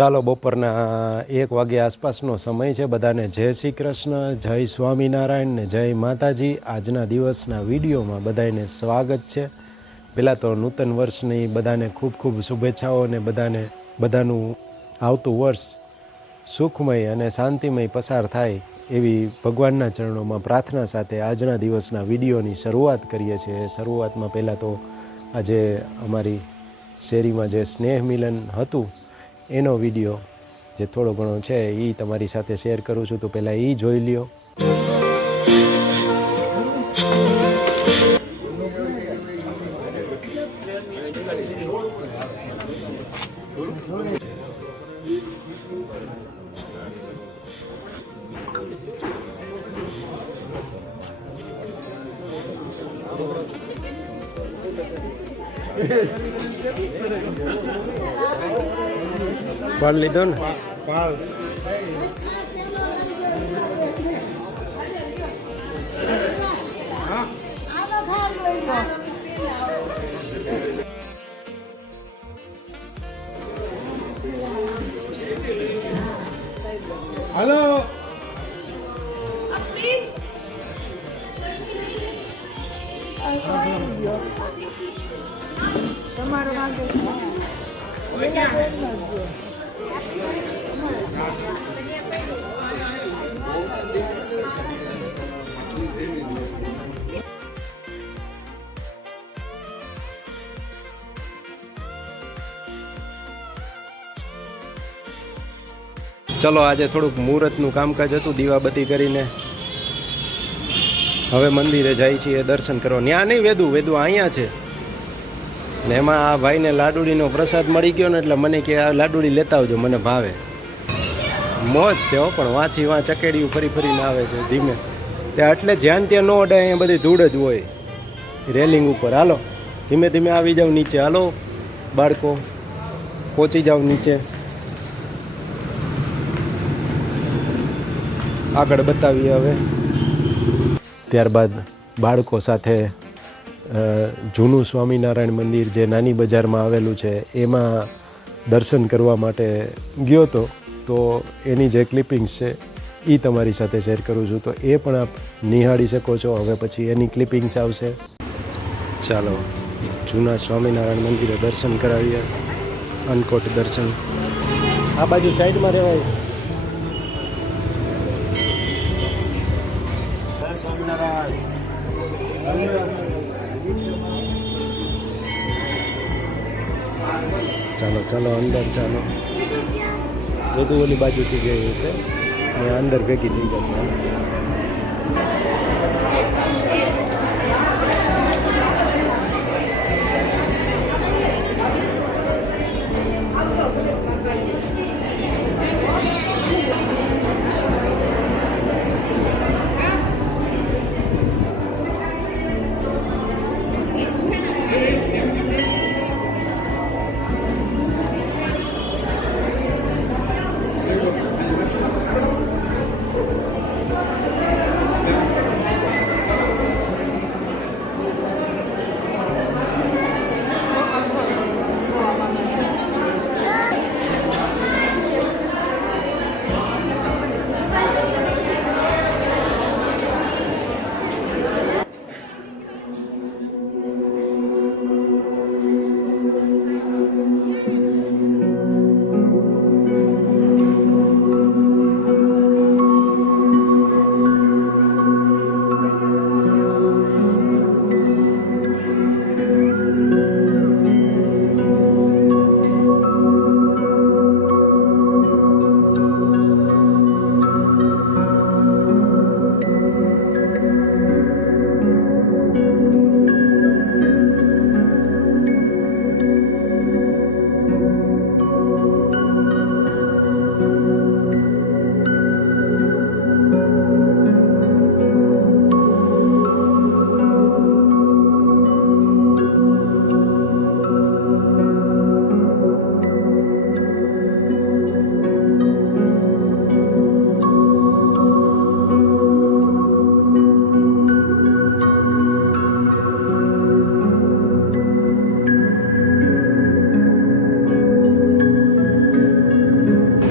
ચાલો બપોરના 1 વાગ્યા આસપાસનો સમય છે. બધાને જય શ્રી કૃષ્ણ, જય સ્વામિનારાયણ ને જય માતાજી. આજના દિવસના વિડીયોમાં બધાને સ્વાગત છે. પહેલાં તો નૂતન વર્ષની બધાને ખૂબ ખૂબ શુભેચ્છાઓ અને બધાનું આવતું વર્ષ સુખમય અને શાંતિમય પસાર થાય એવી ભગવાનના ચરણોમાં પ્રાર્થના સાથે આજના દિવસના વિડીયોની શરૂઆત કરીએ છીએ. શરૂઆતમાં પહેલાં તો આજે અમારી શેરીમાં જે સ્નેહ મિલન હતું એનો વિડીયો જે થોડો ઘણો છે એ તમારી સાથે શેર કરું છું. તો પહેલાં એ જોઈ લ્યો. પાલ લીધો ને પાલ हेलो તમારો વાંધો ચલો આજે થોડુંક મુહૂર્તનું કામકાજ હતું, દીવાબત્તી કરીને હવે મંદિરે જાય છીએ દર્શન કરવા. ત્યાં નહીં વેદું અહીંયા છે ને એમાં આ ભાઈને લાડુડીનો પ્રસાદ મળી ગયો ને એટલે મને કે આ લાડુડી લેતા આવજો, મને ભાવે. મોજ છે હો, પણ વાંચી ચકેડિયું ફરી ફરીને આવે છે ધીમે ત્યાં, એટલે જ્યાં ત્યાં ન અડાય. અહીંયા બધી ધૂળ જ હોય રેલિંગ ઉપર. હાલો ધીમે ધીમે આવી જાવ નીચે. હાલો બાળકો પહોંચી જાવ નીચે. આગળ બતાવીએ હવે. ત્યારબાદ બાળકો સાથે જૂનું સ્વામિનારાયણ મંદિર જે નાની બજારમાં આવેલું છે એમાં દર્શન કરવા માટે ગયો હતો. તો એની જે ક્લિપિંગ્સ છે એ તમારી સાથે શેર કરું છું, તો એ પણ આપ નિહાળી શકો છો. હવે પછી એની ક્લિપિંગ્સ આવશે. ચાલો જૂના સ્વામિનારાયણ મંદિરે દર્શન કરાવીએ. અન્નકોટ દર્શન આ બાજુ સાઈડમાં રહેવાય. ચાલો ચાલો અંદર ચાલો. બધું ઓલી બાજુથી ગઈ હશે અને અંદર ભેગી થઈ જશે.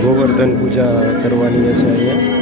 ગોવર્ધન પૂજા કરવાની હશે અહીંયા.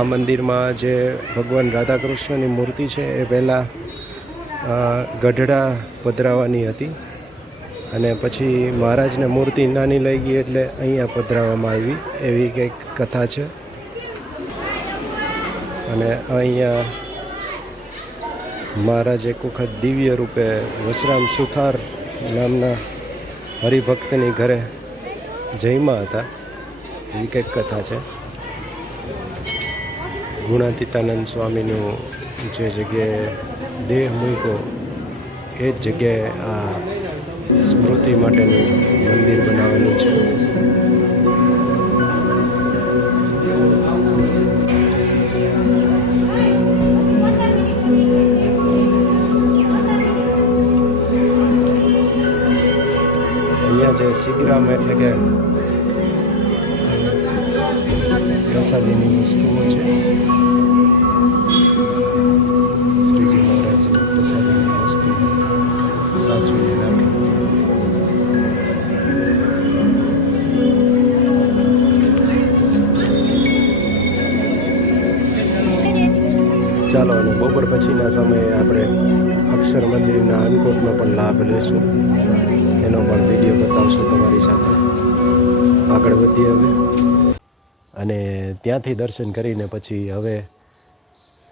આ મંદિરમાં જે ભગવાન રાધાકૃષ્ણની મૂર્તિ છે એ પહેલાં ગઢડા પધરાવવાની હતી અને પછી મહારાજને મૂર્તિ નાની લઈ ગઈ એટલે અહીંયા પધરાવવામાં આવી એવી કંઈક કથા છે. અને અહીંયા મહારાજ એક વખત દિવ્ય રૂપે વસરામ સુથાર નામના હરિભક્તની ઘરે જયમાં હતા એવી કંઈક કથા છે. ગુણાતીતાનંદ સ્વામીનું જે જગ્યાએ દેહ મૂક્યો એ જ જગ્યાએ આ સ્મૃતિ માટેનું મંદિર બનાવેલું છે. અહીંયા જે શિગ્રામ એટલે કે પ્રસાદીની વસ્તુઓ છે, શ્રીજી મહારાજની પ્રસાદીની વસ્તુ સાચવીને રાખી. ચાલો અને બપોર પછીના સમયે આપણે અક્ષર મંદિરના અન્નકૂટનો પણ લાભ લેશું. એનો પણ વિડીયો બતાવશું તમારી સાથે. આગળ વધીએ હવે. અને ત્યાંથી દર્શન કરીને પછી હવે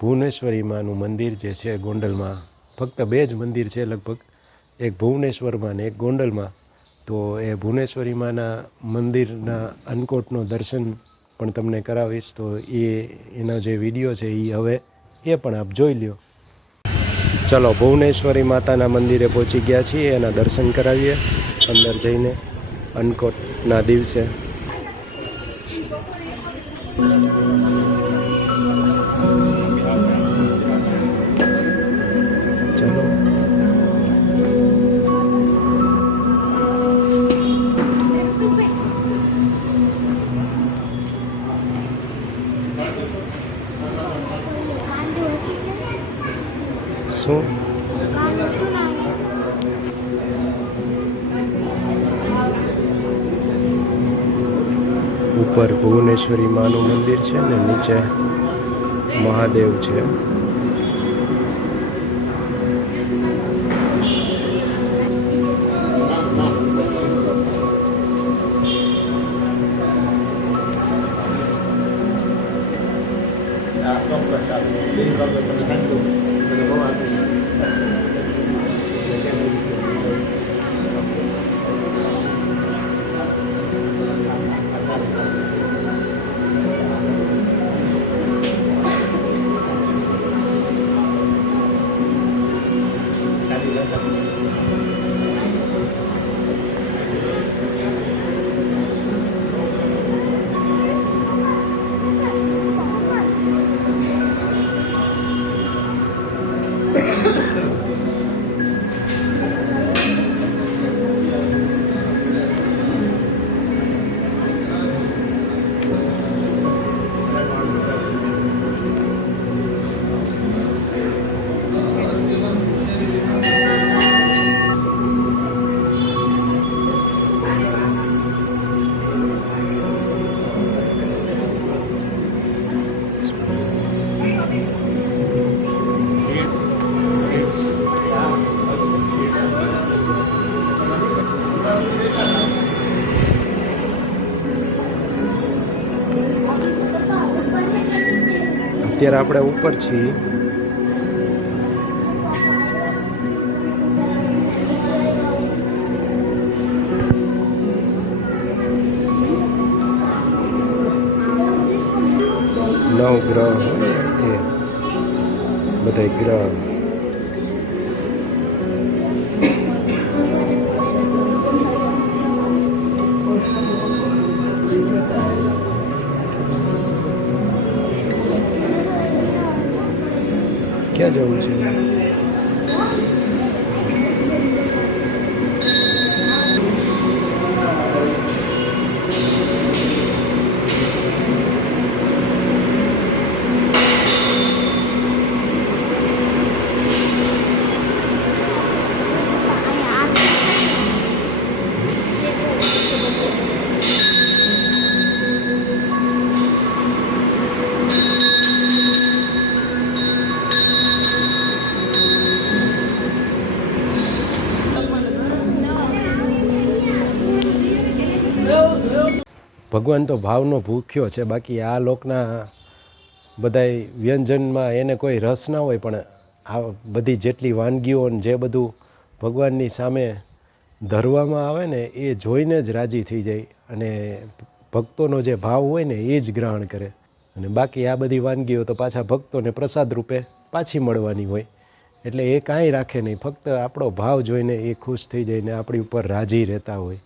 ભુવનેશ્વરી માનું મંદિર જે છે ગોંડલમાં, ફક્ત 2 જ મંદિર છે લગભગ, એક ભુવનેશ્વરમાં ને એક ગોંડલમાં. તો એ ભુવનેશ્વરી માના મંદિરના અન્નકૂટનું દર્શન પણ તમને કરાવીશ. તો એનો જે વિડીયો છે હવે એ પણ આપ જોઈ લ્યો. ચલો ભુવનેશ્વરી માતાના મંદિરે પહોંચી ગયા છીએ, એના દર્શન કરાવીએ અંદર જઈને અન્નકૂટના દિવસે. ચલો શું ઉપર ભુવનેશ્વરી માનું મંદિર છે ને નીચે મહાદેવ છે. અત્યારે આપણે ઉપર છીએ. નવ ગ્રહ હોય કે બધા ગ્રહ. ક્યાં જવું છે? ભગવાન તો ભાવનો ભૂખ્યો છે. બાકી આ લોકના બધાય વ્યંજનમાં એને કોઈ રસ ના હોય, પણ આ બધી જેટલી વાનગીઓ જે બધું ભગવાનની સામે ધરવામાં આવે ને એ જોઈને જ રાજી થઈ જાય, અને ભક્તોનો જે ભાવ હોય ને એ જ ગ્રહણ કરે. અને બાકી આ બધી વાનગીઓ તો પાછા ભક્તોને પ્રસાદ રૂપે પાછી મળવાની હોય, એટલે એ કાંઈ રાખે નહીં. ફક્ત આપણો ભાવ જોઈને એ ખુશ થઈ જાય ને આપણી ઉપર રાજી રહેતા હોય.